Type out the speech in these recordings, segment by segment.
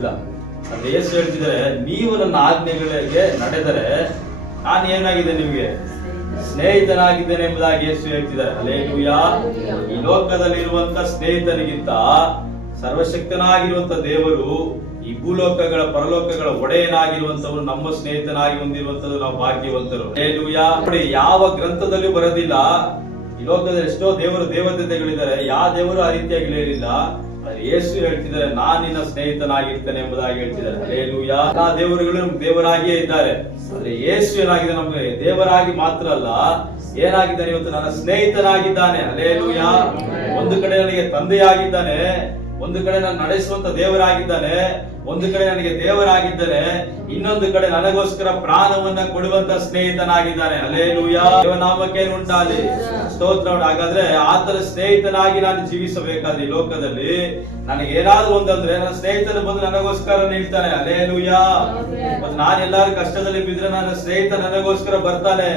ಇಲ್ಲ ಅಂದ್ರೆ ಯೇಸು ಹೇಳ್ತಿದ್ದಾರೆ, ನೀವು ನನ್ನ ಆಜ್ಞೆಗಳಿಗೆ ನಡೆದರೆ ನಾನು ಏನಾಗಿದೆ ನಿಮಗೆ ಸ್ನೇಹಿತನಾಗಿದ್ದೇನೆ ಎಂಬುದಾಗಿ ಯೇಸು ಹೇಳ್ತಿದ್ದಾರೆ. ಹಲ್ಲೆಲೂಯಾ. ಈ ಲೋಕದಲ್ಲಿರುವಂತ ಸ್ನೇಹಿತನಿಗಿಂತ ಸರ್ವಶಕ್ತನಾಗಿರುವಂತ ದೇವರು, ಈ ಭೂಲೋಕಗಳ ಪರಲೋಕಗಳ ಒಡೆಯನಾಗಿರುವಂತವರು ನಮ್ಮ ಸ್ನೇಹಿತನಾಗಿ ಹೊಂದಿರುವಂತದ್ದು ನಾವು ಭಾಗ್ಯವಂತರು. ಹಲ್ಲೆಲೂಯಾ. ನೋಡಿ, ಯಾವ ಗ್ರಂಥದಲ್ಲೂ ಬರೋದಿಲ್ಲ ಈ ಲೋಕದಲ್ಲಿ ಎಷ್ಟೋ ದೇವರು ದೇವತೆಗಳಿದ್ದಾರೆ, ಯಾವ ದೇವರು ಆ ರೀತಿಯಾಗಿ ಹೇಳಿಲ್ಲ. ಯೇಸು ಹೇಳ್ತಿದ್ದಾರೆ, ನಾನ್ ನಿನ್ನ ಸ್ನೇಹಿತನಾಗಿರ್ತೇನೆ ಎಂಬುದಾಗಿ ಹೇಳ್ತಿದ್ದಾರೆ. ಹಲ್ಲೆಲೂಯಾ. ಆ ದೇವರುಗಳು ನಮ್ಗೆ ದೇವರಾಗಿಯೇ ಇದ್ದಾರೆ. ಆದ್ರೆ ಯೇಸು ಏನಾಗಿದೆ, ನಮ್ಗೆ ದೇವರಾಗಿ ಮಾತ್ರ ಅಲ್ಲ, ಏನಾಗಿದ್ದಾನೆ ಇವತ್ತು ನನ್ನ ಸ್ನೇಹಿತನಾಗಿದ್ದಾನೆ. ಹಲ್ಲೆಲೂಯಾ. ಒಂದು ಕಡೆ ನನಗೆ ತಂದೆಯಾಗಿದ್ದಾನೆ, ಒಂದು ಕಡೆ ನಾನು ನಡೆಸುವಂತ ದೇವರಾಗಿದ್ದಾನೆ, ಒಂದು ಕಡೆ ನನಗೆ ದೇವರಾಗಿದ್ದಾನೆ, ಇನ್ನೊಂದು ಕಡೆ ನನಗೋಸ್ಕರ ಪ್ರಾಣವನ್ನ ಕೊಡುವಂತ ಸ್ನೇಹಿತನಾಗಿದ್ದಾನೆ. ಹಲ್ಲೆಲೂಯಾ. ದೇವನಾಮಕ್ಕೆ ಉಂಟಾಗಲಿ ಸ್ತೋತ್ರ. ಹಾಗಾದ್ರೆ ಆತನ ಸ್ನೇಹಿತನಾಗಿ ನಾನು ಜೀವಿಸಬೇಕಾದ್ರೆ ಈ ಲೋಕದಲ್ಲಿ ನನಗೆ ಏನಾದ್ರು ಒಂದಂದ್ರೆ ನನ್ನ ಸ್ನೇಹಿತನು ಬಂದು ನನಗೋಸ್ಕರ ನಿಲ್ತಾನೆ. ಹಲ್ಲೆಲೂಯಾ. ಮತ್ತೆ ನಾನು ಎಲ್ಲಾರು ಕಷ್ಟದಲ್ಲಿ ಬಿದ್ರೆ ನನ್ನ ಸ್ನೇಹಿತ ನನಗೋಸ್ಕರ ಬರ್ತಾನೆ.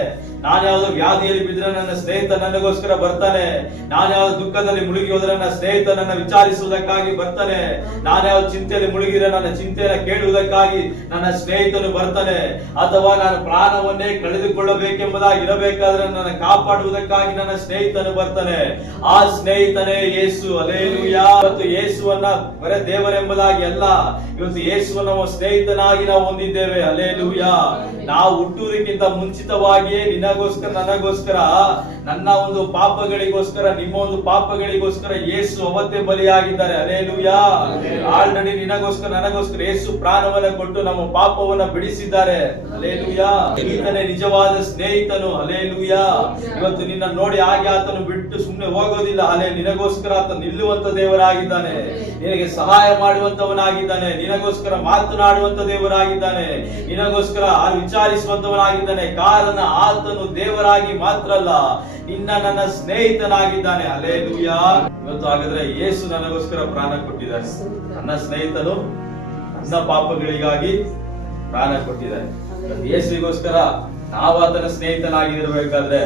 ನಾನು ಯಾವ್ದು ವ್ಯಾಧಿಯಲ್ಲಿ ಬಿದ್ರೆ ನನ್ನ ಸ್ನೇಹಿತ ನನಗೋಸ್ಕರ ಬರ್ತಾನೆ. ನಾನು ಯಾವ್ದು ದುಃಖದಲ್ಲಿ ಮುಳುಗಿ ಹೋದ್ರೆ ನನ್ನ ಸ್ನೇಹಿತ ನನ್ನ ವಿಚಾರಿಸುವುದಕ್ಕಾಗಿ ಬರ್ತಾನೆ. ನಾನು ಯಾವ್ದು ಚಿಂತೆಯಲ್ಲಿ ಮುಳುಗಿದ್ರೆ ನನ್ನ ಚಿಂತೆಯನ್ನು ಕೇಳುವುದಕ್ಕಾಗಿ ನನ್ನ ಸ್ನೇಹಿತನು ಬರ್ತಾನೆ. ಅಥವಾ ನಾನು ಪ್ರಾಣವನ್ನೇ ಕಳೆದುಕೊಳ್ಳಬೇಕೆಂಬುದಾಗಿ ಇರಬೇಕಾದ್ರೆ ನನ್ನ ಕಾಪಾಡುವುದಕ್ಕಾಗಿ ನನ್ನ ಸ್ನೇಹಿತನು ಬರ್ತಾನೆ. ಆ ಸ್ನೇಹಿತನೇ ಯೇಸು. ಹಲ್ಲೆಲೂಯಾ. ಇವತ್ತು ಯೇಸುವನ್ನ ಬರೇ ದೇವರೆಂಬುದಾಗಿ ಅಲ್ಲ, ಇವತ್ತು ಯೇಸುವನ್ನ ನಮ್ಮ ಸ್ನೇಹಿತನಾಗಿ ನಾವು ಹೊಂದಿದ್ದೇವೆ. ಹಲ್ಲೆಲೂಯಾ. ನಾವು ಹುಟ್ಟುವುದಕ್ಕಿಂತ ಮುಂಚಿತವಾಗಿಯೇ ನಿನಗೋಸ್ಕರ ನನಗೋಸ್ಕರ ನನ್ನ ಒಂದು ಪಾಪಗಳಿಗೋಸ್ಕರ ನಿಮ್ಮ ಒಂದು ಪಾಪಗಳಿಗೋಸ್ಕರ ಯೇಸು ಅವತ್ತೇ ಬಲಿಯಾಗಿದ್ದಾರೆ. ಹಲ್ಲೆಲೂಯಾ. ಆಲ್ರೆಡಿ ನಿನಗೋಸ್ಕರ ನನಗೋಸ್ಕರ ಯೇಸು ಪ್ರಾಣವನ್ನ ಕೊಟ್ಟು ನಮ್ಮ ಪಾಪವನ್ನ ಬಿಡಿಸಿದ್ದಾರೆ. ಹಲ್ಲೆಲೂಯಾ. ಈತನೇ ನಿಜವಾದ ಸ್ನೇಹಿತನು. ಹಲ್ಲೆಲೂಯಾ. ಇವತ್ತು ನಿನ್ನ ನೋಡಿ ಹಾಗೆ ಆತನು ಬಿಟ್ಟು ಸುಮ್ಮನೆ ಹೋಗೋದಿಲ್ಲ. ನಿನಗೋಸ್ಕರ ಆತ ನಿಲ್ಲುವಂತ ದೇವರಾಗಿದ್ದಾನೆ, ನಿನಗೆ ಸಹಾಯ ಮಾಡುವಂತವನಾಗಿದ್ದಾನೆ, ನಿನಗೋಸ್ಕರ ಮಾತನಾಡುವಂತ ದೇವರಾಗಿದ್ದಾನೆ, ನಿನಗೋಸ್ಕರ ವಿಚಾರಿಸುವಂತವನಾಗಿದ್ದಾನೆ. ಕಾರಣ ಆತನು ದೇವರಾಗಿ ಮಾತ್ರ ಅಲ್ಲ, ನಿನ್ನ ನನ್ನ ಸ್ನೇಹಿತನಾಗಿದ್ದಾನೆ. ಹಲ್ಲೆಲೂಯಾ. ಇವತ್ತು ಹಾಗಾದ್ರೆ ಯೇಸು ನನಗೋಸ್ಕರ ಪ್ರಾಣ ಕೊಟ್ಟಿದ್ದಾನೆ. ನನ್ನ ಸ್ನೇಹಿತನು ನನ್ನ ಪಾಪಗಳಿಗಾಗಿ ಪ್ರಾಣ ಕೊಟ್ಟಿದ್ದಾನೆ. ಯೇಸುಗೋಸ್ಕರ ನಾವು ಆತನ ಸ್ನೇಹಿತನಾಗಿರಬೇಕಾದ್ರೆ